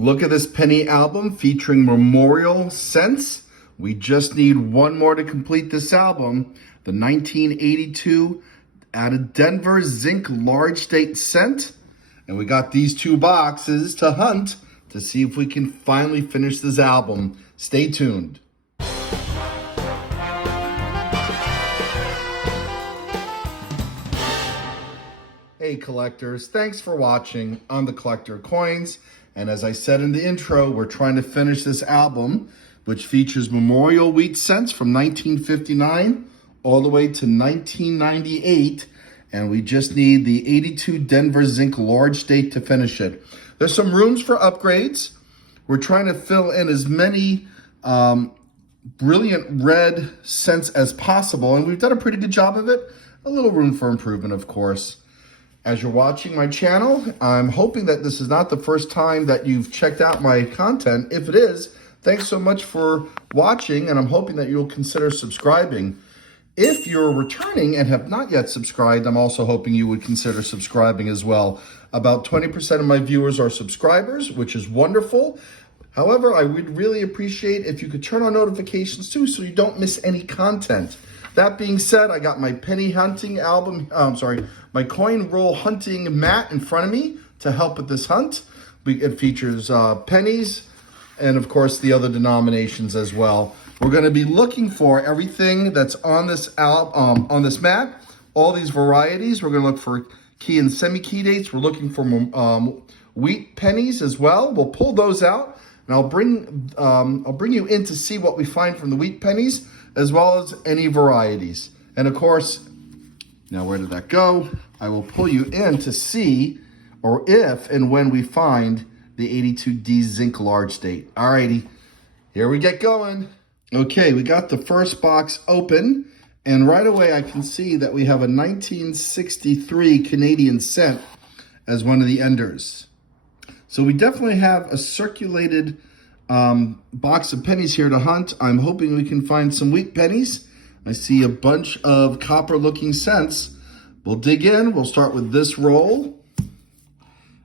Look at this penny album featuring memorial scents. We just need one more to complete this album. The 1982 out of Denver Zinc Large State scent. And we got these two boxes to hunt to see if we can finally finish this album. Stay tuned. Hey collectors, thanks for watching on The Collector of Coins. And as I said in the intro, we're trying to finish this album, which features memorial wheat scents from 1959 all the way to 1998. And we just need the 82 Denver Zinc Large State to finish it. There's some rooms for upgrades. We're trying to fill in as many brilliant red scents as possible. And we've done a pretty good job of it. A little room for improvement, of course. As you're watching my channel, I'm hoping that this is not the first time that you've checked out my content. If it is, thanks so much for watching, and I'm hoping that you'll consider subscribing. If you're returning and have not yet subscribed, I'm also hoping you would consider subscribing as well. About 20% of my viewers are subscribers, which is wonderful. However, I would really appreciate if you could turn on notifications too so you don't miss any content. That being said, I got my penny hunting album, my coin roll hunting mat in front of me to help with this hunt. It features pennies and of course the other denominations as well. We're going to be looking for everything that's on this mat, all these varieties. We're going to look for key and semi-key dates. We're looking for wheat pennies as well. We'll pull those out, and I'll bring you in to see what we find from the wheat pennies, as well as any varieties. And of course, now where did that go? I will pull you in to see, or if and when we find the 82D Zinc Large State. Alrighty, here we get going. Okay, we got the first box open, and right away I can see that we have a 1963 Canadian scent as one of the enders. So we definitely have a circulated box of pennies here to hunt. I'm hoping we can find some wheat pennies. I see a bunch of copper looking scents. We'll dig in. We'll start with this roll,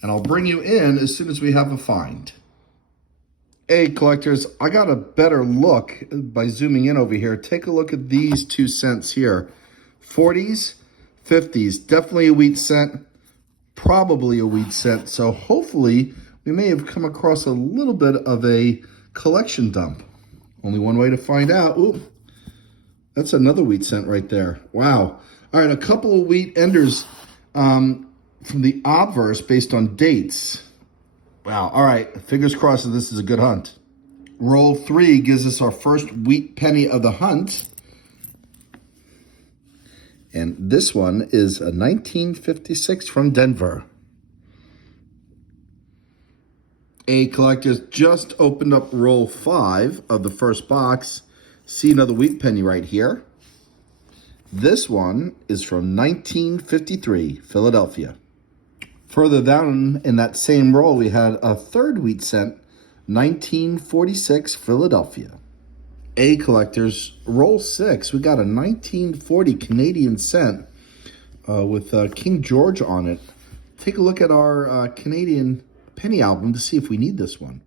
and I'll bring you in as soon as we have a find. Hey collectors, I got a better look by zooming in over here. Take a look at these two scents here. 40s, 50s, definitely a wheat scent, probably a wheat scent. So hopefully we may have come across a little bit of a collection dump. Only one way to find out. Ooh, that's another wheat scent right there. Wow. All right, a couple of wheat enders from the obverse based on dates. Wow. All right, fingers crossed that this is a good hunt. Roll 3 gives us our first wheat penny of the hunt. And this one is a 1956 from Denver. Collectors just opened up roll 5 of the first box. See another wheat penny right here. This one is from 1953, Philadelphia. Further down in that same roll, we had a third wheat scent, 1946, Philadelphia. Collectors, roll 6, we got a 1940 Canadian scent with King George on it. Take a look at our Canadian penny album to see if we need this one.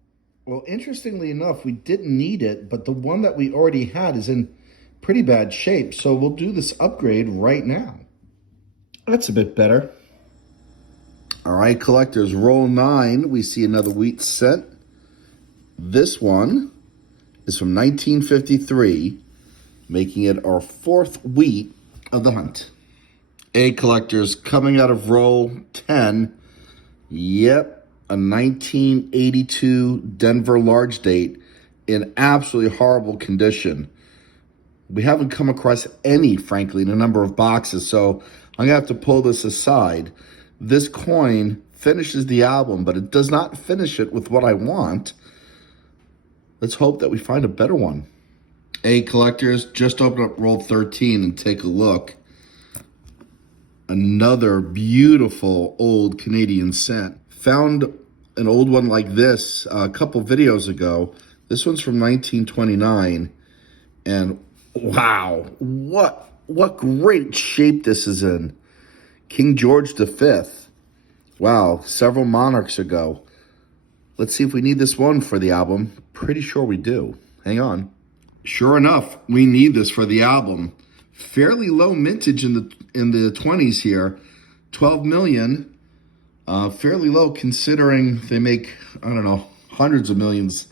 Well, interestingly enough, we didn't need it, but the one that we already had is in pretty bad shape, so we'll do this upgrade right now. That's a bit better. All right, collectors, roll 9, we see another wheat scent. This one is from 1953, making it our 4th wheat of the hunt. Collectors, coming out of roll 10, yep, a 1982 Denver Large Date in absolutely horrible condition. We haven't come across any, frankly, in a number of boxes, so I'm going to have to pull this aside. This coin finishes the album, but it does not finish it with what I want. Let's hope that we find a better one. Collectors, just open up roll 13 and take a look. Another beautiful old Canadian scent. Found an old one like this a couple videos ago. This one's from 1929, and wow, what great shape this is in. King George V. Wow, several monarchs ago. Let's see if we need this one for the album. Pretty sure we do. Hang on. Sure enough, we need this for the album. Fairly low mintage in the 20s here. 12 million. Fairly low considering they make, I don't know, hundreds of millions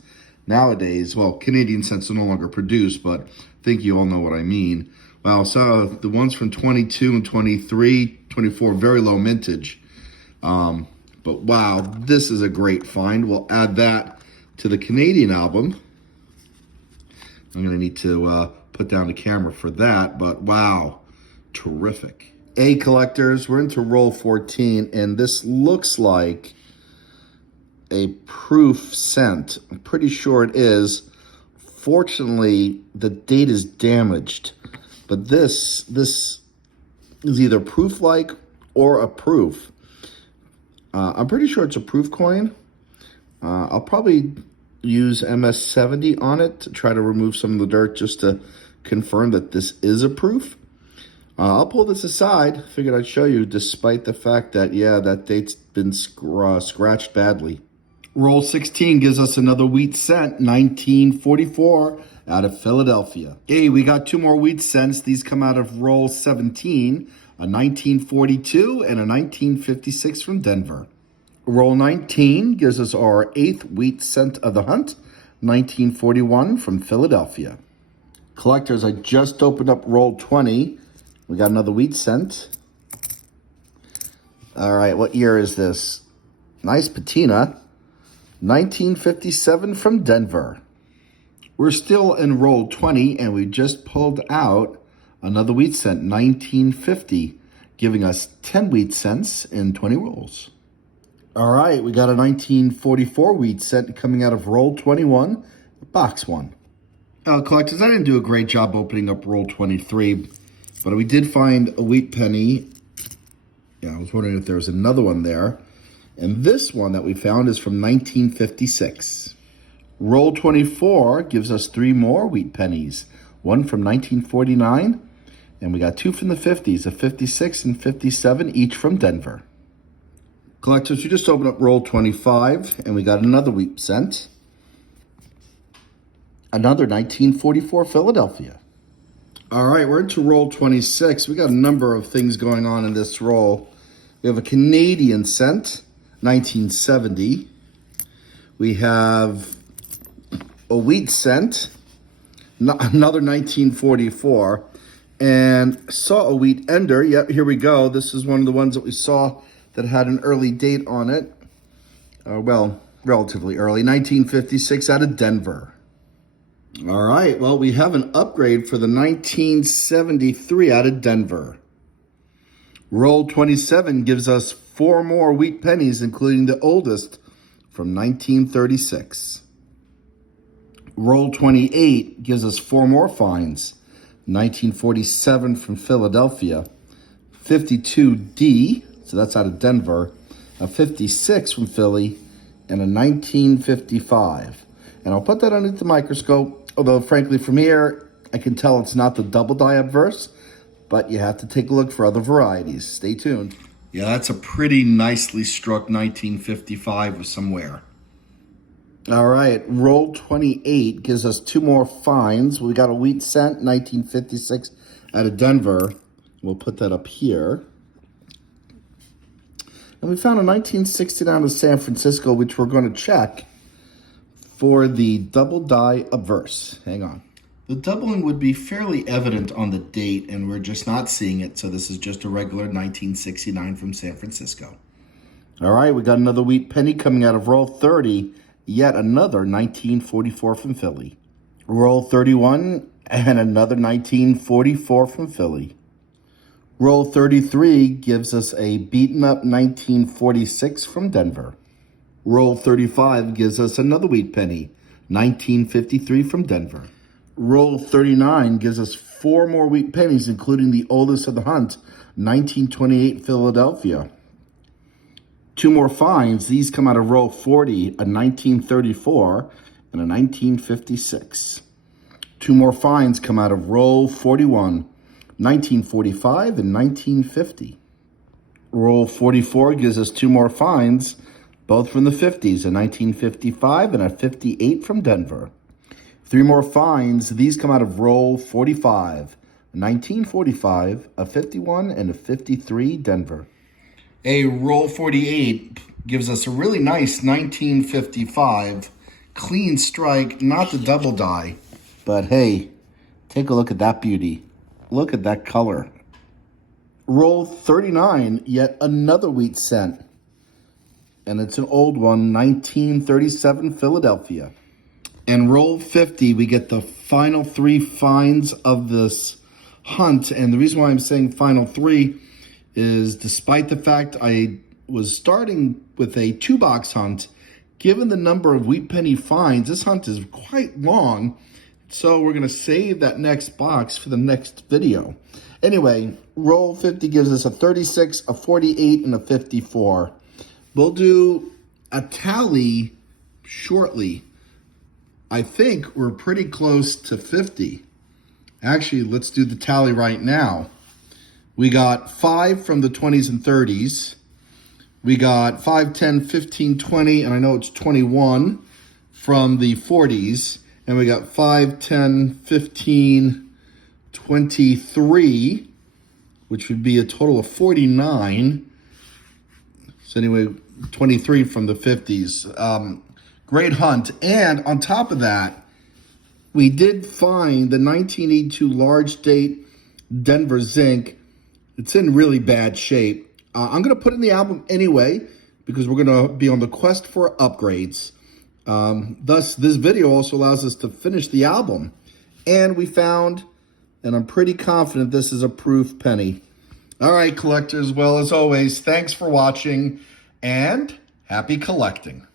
nowadays. Well, Canadian cents are no longer produced, but I think you all know what I mean. Wow, so the ones from 22 and 23, 24, very low mintage. But wow, this is a great find. We'll add that to the Canadian album. I'm going to need to put down the camera for that, but wow, terrific. A collectors, we're into roll 14, and this looks like a proof cent. I'm pretty sure it is. Fortunately, the date is damaged, but this is either proof-like or a proof. I'm pretty sure it's a proof coin. I'll probably use MS-70 on it to try to remove some of the dirt just to confirm that this is a proof. I'll pull this aside. Figured I'd show you despite the fact that, yeah, that date's been scratched badly. Roll 16 gives us another wheat cent, 1944 out of Philadelphia. Hey, we got two more wheat cents. These come out of roll 17. A 1942 and a 1956 from Denver. Roll 19 gives us our 8th wheat cent of the hunt, 1941 from Philadelphia. Collectors, I just opened up roll 20. We got another wheat cent. All right, what year is this? Nice patina. 1957 from Denver. We're still in roll 20, and we just pulled out another wheat cent, 1950, giving us 10 wheat cents in 20 rolls. All right, we got a 1944 wheat cent coming out of roll 21, box 1. Collectors, I didn't do a great job opening up roll 23, but we did find a wheat penny. Yeah, I was wondering if there was another one there. And this one that we found is from 1956. Roll 24 gives us 3 more wheat pennies. One from 1949, and we got 2 from the 50s, a 56 and 57, each from Denver. Collectors, we just opened up roll 25, and we got another wheat cent. Another 1944 Philadelphia. All right, we're into roll 26. We got a number of things going on in this roll. We have a Canadian cent, 1970. We have a wheat cent, another 1944, and saw a wheat ender. Yep, here we go. This is one of the ones that we saw that had an early date on it. Well, relatively early, 1956 out of Denver. All right, well, we have an upgrade for the 1973 out of Denver. Roll 27 gives us 4 more wheat pennies, including the oldest from 1936. Roll 28 gives us 4 more finds. 1947 from Philadelphia, 52D, so that's out of Denver, a 56 from Philly, and a 1955. And I'll put that underneath the microscope, although frankly from here, I can tell it's not the double die obverse, but you have to take a look for other varieties. Stay tuned. Yeah, that's a pretty nicely struck 1955 with some wear. All right, roll 28 gives us 2 more finds. We got a wheat cent, 1956 out of Denver. We'll put that up here. And we found a 1969 out of San Francisco, which we're going to check for the double die obverse. Hang on. The doubling would be fairly evident on the date, and we're just not seeing it, so this is just a regular 1969 from San Francisco. All right, we got another wheat penny coming out of roll 30, yet another 1944 from Philly. Roll 31, and another 1944 from Philly. Roll 33 gives us a beaten-up 1946 from Denver. Roll 35 gives us another wheat penny, 1953 from Denver. Roll 39 gives us 4 more wheat pennies, including the oldest of the hunt, 1928 Philadelphia. 2 more finds. These come out of roll 40, a 1934 and a 1956. 2 more finds come out of roll 41, 1945 and 1950. Roll 44 gives us 2 more finds, both from the 50s, a 1955 and a 58 from Denver. 3 more finds. These come out of roll 45, a 1945, a 51, and a 53 Denver. A roll 48 gives us a really nice 1955 clean strike, not the double die. But hey, take a look at that beauty. Look at that color. Roll 39, yet another wheat cent. And it's an old one, 1937 Philadelphia. And roll 50, we get the final 3 finds of this hunt. And the reason why I'm saying final 3 is despite the fact I was starting with a 2-box hunt, given the number of wheat penny finds, this hunt is quite long. So we're going to save that next box for the next video. Anyway, roll 50 gives us a 36, a 48, and a 54. We'll do a tally shortly. I think we're pretty close to 50. Actually, let's do the tally right now. We got 5 from the 20s and 30s. We got 5, 10, 15, 20, and I know it's 21 from the 40s. And we got 5, 10, 15, 23, which would be a total of 49. So anyway, 23 from the 50s. Great hunt. And on top of that, we did find the 1982 large date Denver zinc. It's in really bad shape. I'm going to put it in the album anyway, because we're going to be on the quest for upgrades. Thus, this video also allows us to finish the album. And we found, and I'm pretty confident this is a proof penny. All right, collectors. Well, as always, thanks for watching and happy collecting.